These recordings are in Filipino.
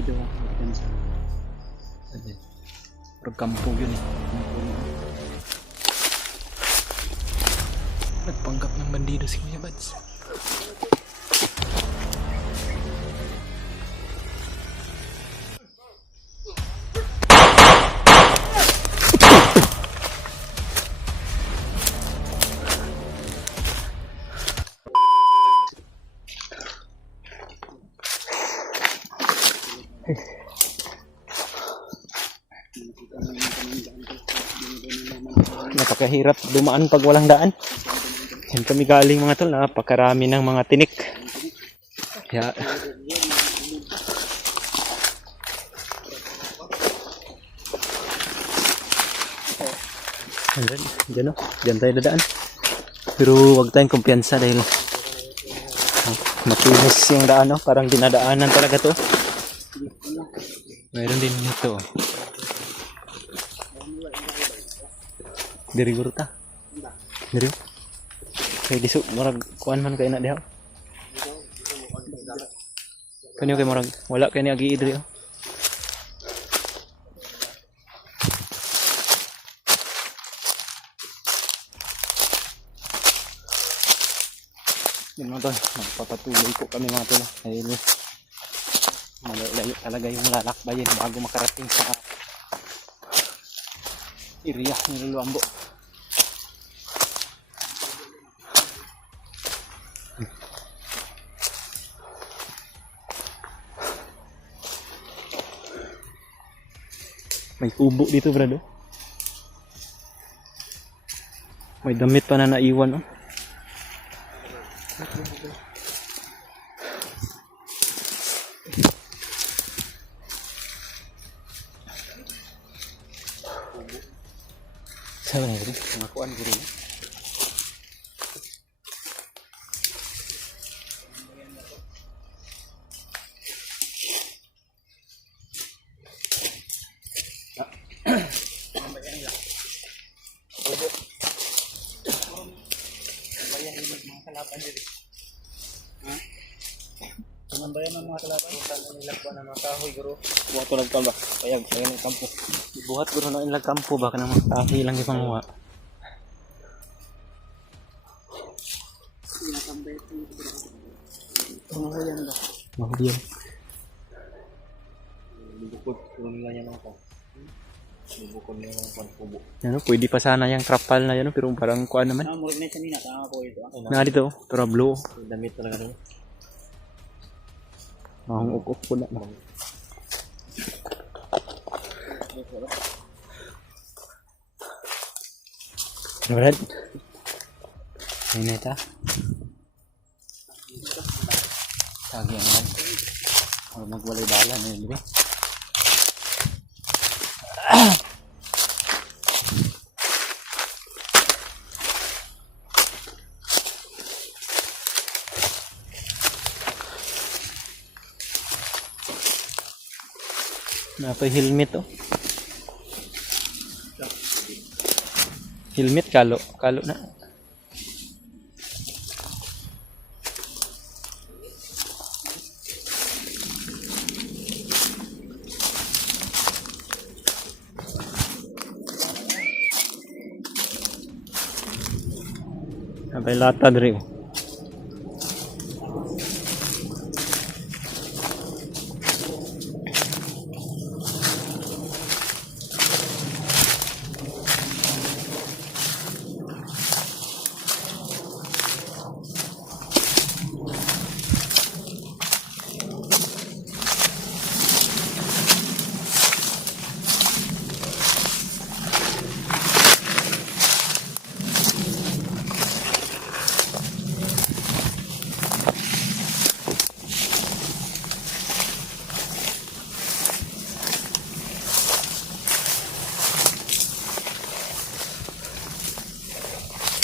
bandido dyan sa pero kampo yun eh. Nagpanggap ng bandido si Kuya Bads. Napakahirap dumaan pag walang daan. Yan kami galing mga tol, napakarami ng mga tinik. Kaya dyan o, dyan tayo dadaan. Pero wag tayong kumpiyansa dahil makinis yung daan o, parang dinadaanan talaga to. Mayroon din nito. Diri guru ta. Diri. Kay disu murag kuan man kay na diha. Kanyo kay murag wala kay ni agi diri. Yun mga tol, magpapatuloy po kami mga tol. Dahil malayo talaga yung lalakbayin bago makarating sa area ng Luambo. May kubo dito brado. May damit pa na naiwan oh. Sabi na rin, mga kuan ko rin. Bayan ng mga kalaban, saan nilagpan ng mga kahoy guro. Buhat ko nagkamba, payag ng kampo. Buhat ko na ilang kampo, baka na mga kahoy lang yung panguha. Sinakambay ito. Panghuyan ba? Mahudiyan. Bukod, puro nila yan ako. Bukod nila ng kubo. Yan o, pwede pa sana yung trapal na yan o, pero parang kuan naman. Murag na siya nina, tama po ito. Na dito, pero blue. Damit talaga rin. Mahong uk-uk po na. Brad. Ayun na ito. Sagi ang man. O magwalay bala na yun. Napay helmet oh. Helmet kalo na. Napay lata diri oh.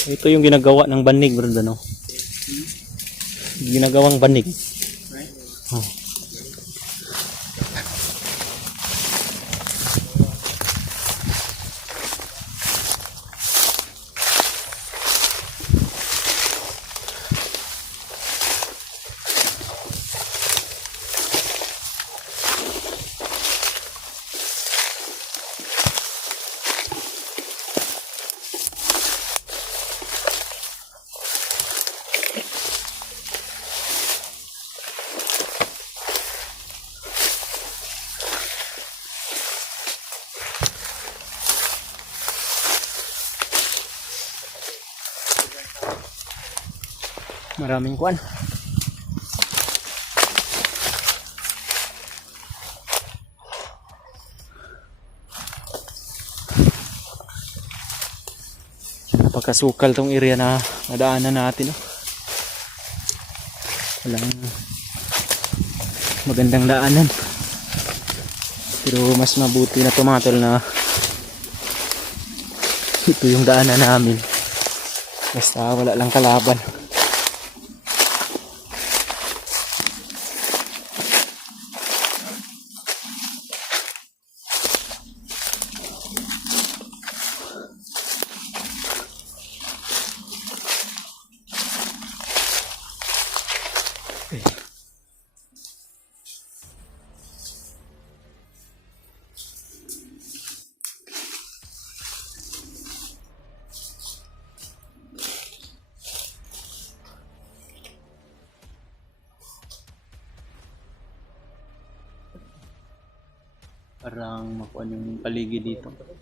Ito yung ginagawa ng banig, bro, no? Ginagawang banig. Oh. Maraming kuan. Napakasukal tong area na nadaanan natin. Oh. Walang magandang daanan. Pero mas mabuti na to mga tol na ito yung daanan namin. Basta wala lang kalaban. Parang makuha yung paligid dito. Pagod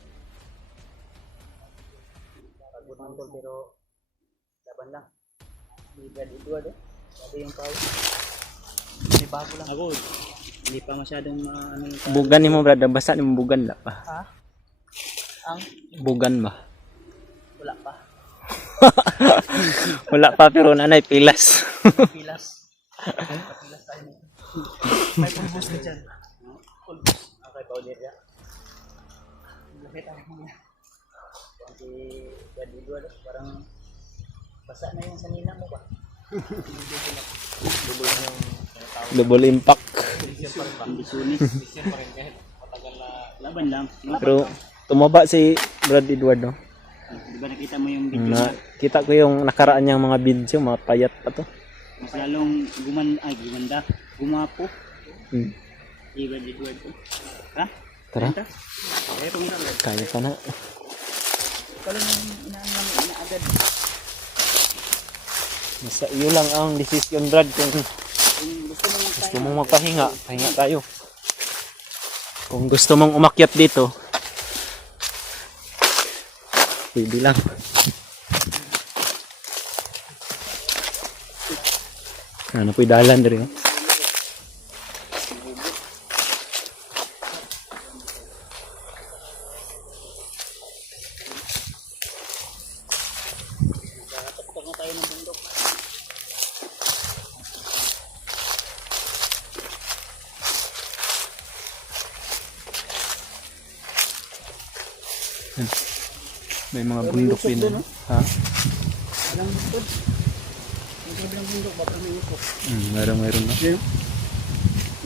pero laban lang. Bigad Edward eh. Sabi yung pao. Hindi bago lang. Ako, hindi pa masyadong ano yung Bugan ni mo brother, basta ni mo bugan la pa. Ha? Ang? Bugan ba? Wala pa. Wala pa pero nanay pilas. Pilas. Pilas tayo nito. May pulbos na dyan. Pulbos. Okay, powder ya. Lapit tayo muna. Kasi Brad Edward, parang basa na yung sanina mo ba? Lubol na yung tawag. Double impact. Kondisyonis. Kondisyon pa rin kahit matagal na laban lang. Pero tumaba si Brad Edward no. Di ba nakita mo yung video Na, kita ko yung nakaraan niyang mga video, mapayat pa to. mas lalong gumanda, gumapo. Si Brad Edward to. Ha? Tara, Kaya itong isa. kaya pa na. Kalau inaagad. Basta iyo lang ang decision Brad kung Kung gusto mo gusto mong magpahinga, pahinga tayo. Kung gusto mong umakyat dito, pwede lang. Ano po yung dalan rin. Taktak na tayo ng bundok. May mga bundok din. Ha? Walang bundok. May sobrang bundok, baka may ikot. Mayroon na.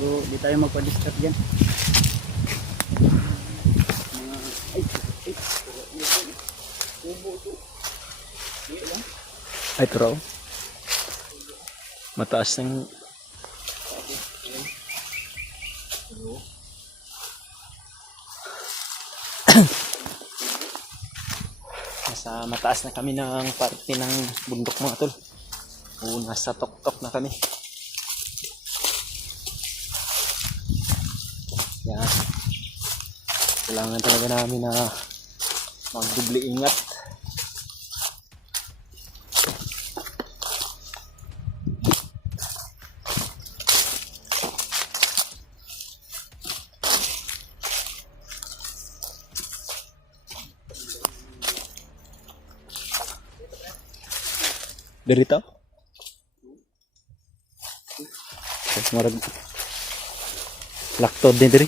So, di tayo magpa-discard dyan. Ay, ito raw. Mataas ng... Nasa mataas na kami ng parte ng bundok mga tol. O nasa tok-tok na kami. Yan. Kailangan talaga namin na magdubli ingat. Derita. Terus marag laktod din diri.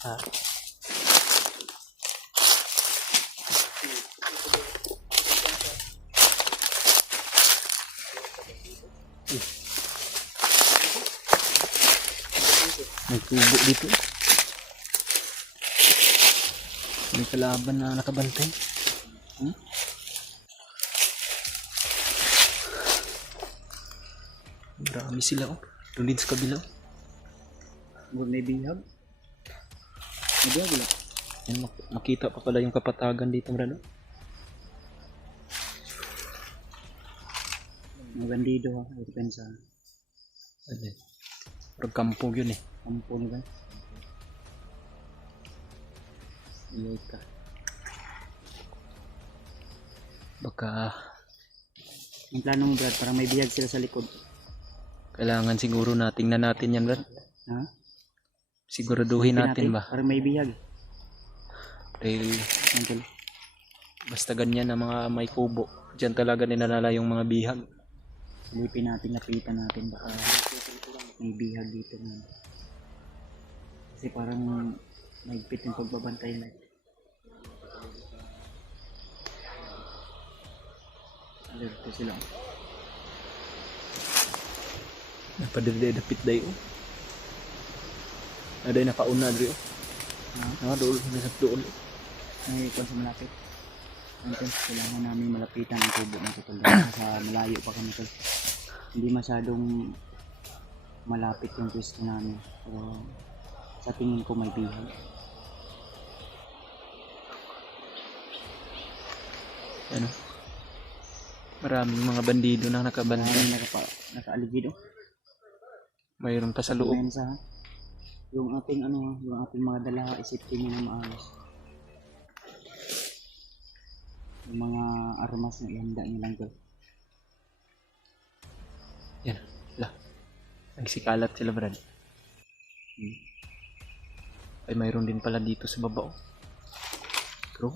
Ah. May tubo dito. May kalaban na nakabantay. Marami sila oh. Doon din sa kabila. May bihag. May bihag wala. Yan, makita pa pala yung kapatagan dito, Brano. May bandido ha. Depensa. Ayan. Pagkampog yun eh. Ampun ba? Iyay ka. Baka Ang plano mo Brad, parang may bihag sila sa likod. kailangan siguro tingnan natin yan, Brad. Ha? Siguraduhin natin ba? Parang may bihag. Dahil Uncle. basta ganyan ang mga may kubo. Diyan talaga nilalala yung mga bihag. Silipin natin, lapitan natin. Baka may bihag dito man. Kasi parang mahigpit yung pagbabantay na. Alerto sila. Napadali-dapit dayo. Ada na kauna dito. Ha? Doon na doon. May ikon sa malapit. Uncle, kailangan namin malapitan ang tubo ng tutol. Sa malayo pa kami tol. Hindi masyadong malapit yung pwesto namin. Pero sa tingin ko may bihag. Ano? Maraming mga bandido na nakabanda. Maraming nakaaligid oh. Mayroon pa sa loob. Mensa, ha? Yung ating mga dala, isipin nyo na maayos. Yung mga armas na ihanda nyo lang to. Yan. Wala. Nagsikalat sila, Brad. Ay, mayroon din pala dito sa baba. Oh. Pero,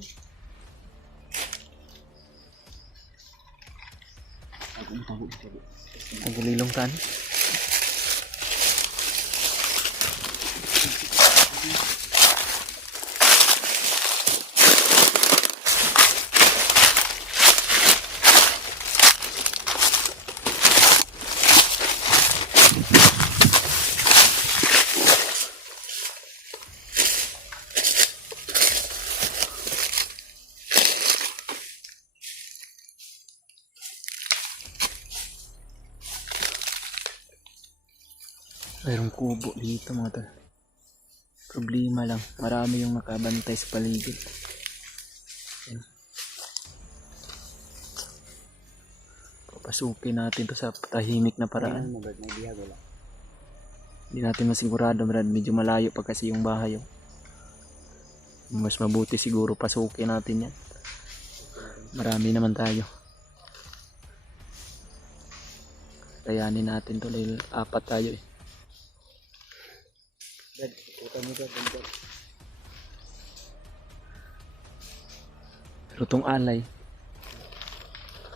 Tago. nagulilong tan. Mayroong kubo dito mga tol. Problema lang, marami yung nakabantay sa paligid. Yan. Papasukin natin to sa tahimik na paraan. May bihag wala. Hindi natin masigurado, Brad. Medyo malayo pa kasi yung bahay. Oh. Mas mabuti siguro pasukin natin yan. Marami naman tayo. Kayanin natin to dahil 4 tayo eh. Brad, ikutan nyo Brad. Pero tong alay,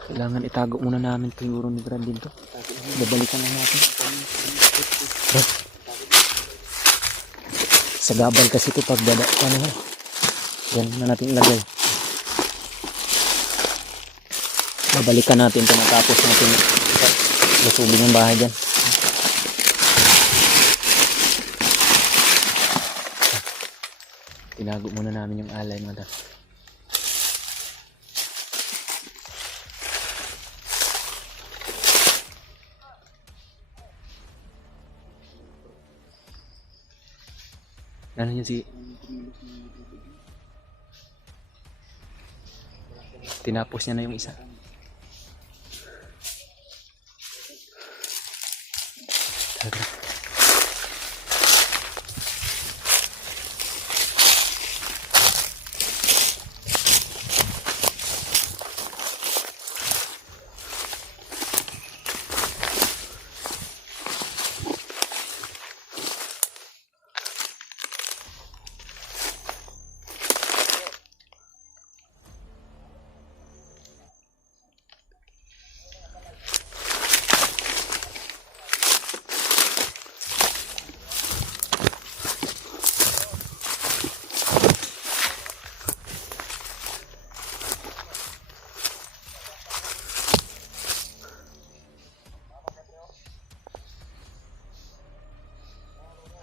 kailangan itago muna namin siguro ni Brad dito. Babalikan lang natin. Sa gabal kasi ito pag dada. Ano ha? Yan na natin ilagay. Babalikan natin ito matapos natin lusubin yung bahay dyan. Tinago muna namin yung alay mga tol. Ano yun si... Tinapos niya na yung isa. Tara.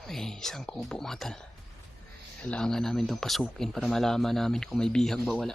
May isang kubo mga tal. Kailangan namin itong pasukin para malaman namin kung may bihag ba wala.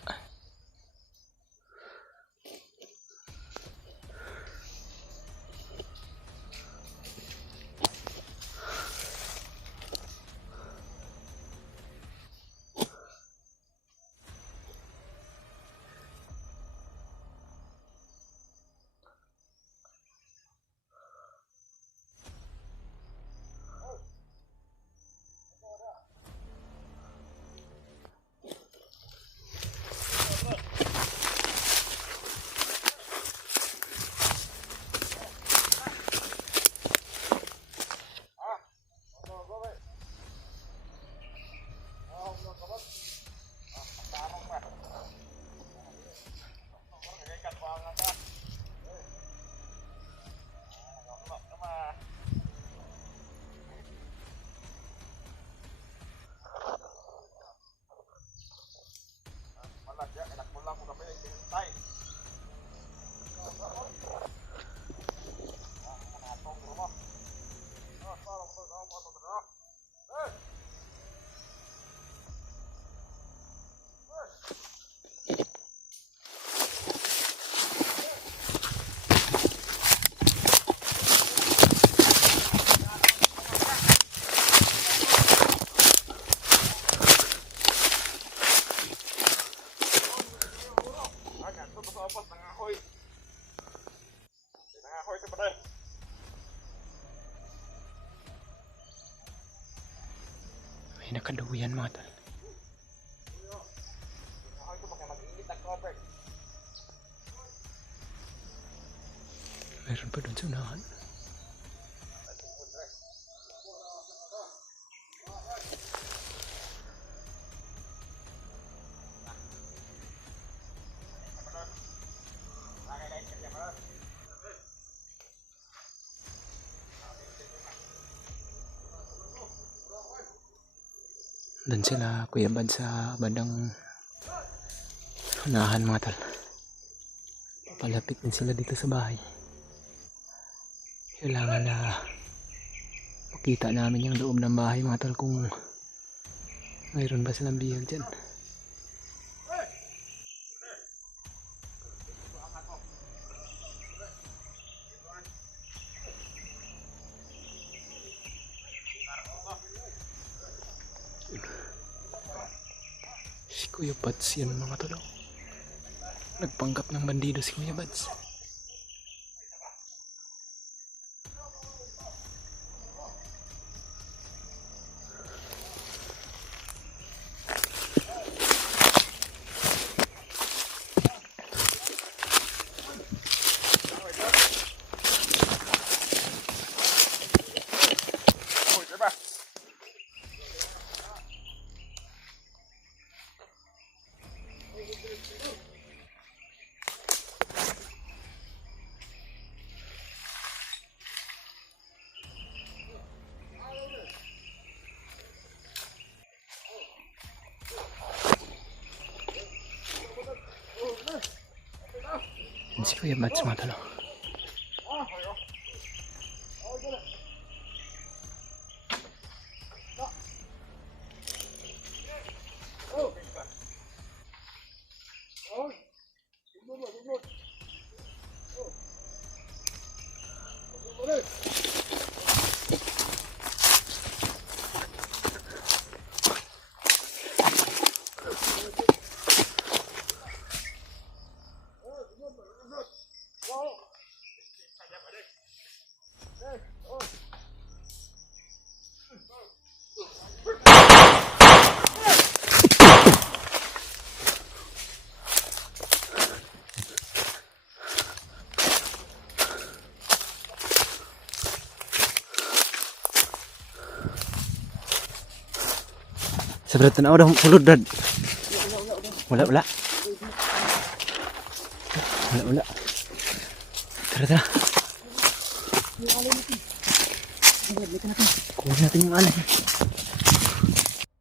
May nakaduyan mga tol. Meron pa doon sa unahan. Doon sila Kuya Bad sa bandang unahan mga tol. Palapit din sila dito sa bahay. Kailangan na makita namin yung loob ng bahay mga tol kung mayroon ba silang bihag dyan. Si Kuya Bads yan mga tol. Nagpanggap ng bandido si Kuya Bads. Yan si Kuya Bads mga tol. Sa berat tanaw dah sulod dad. Wala. Tara. Kunin natin yung alay.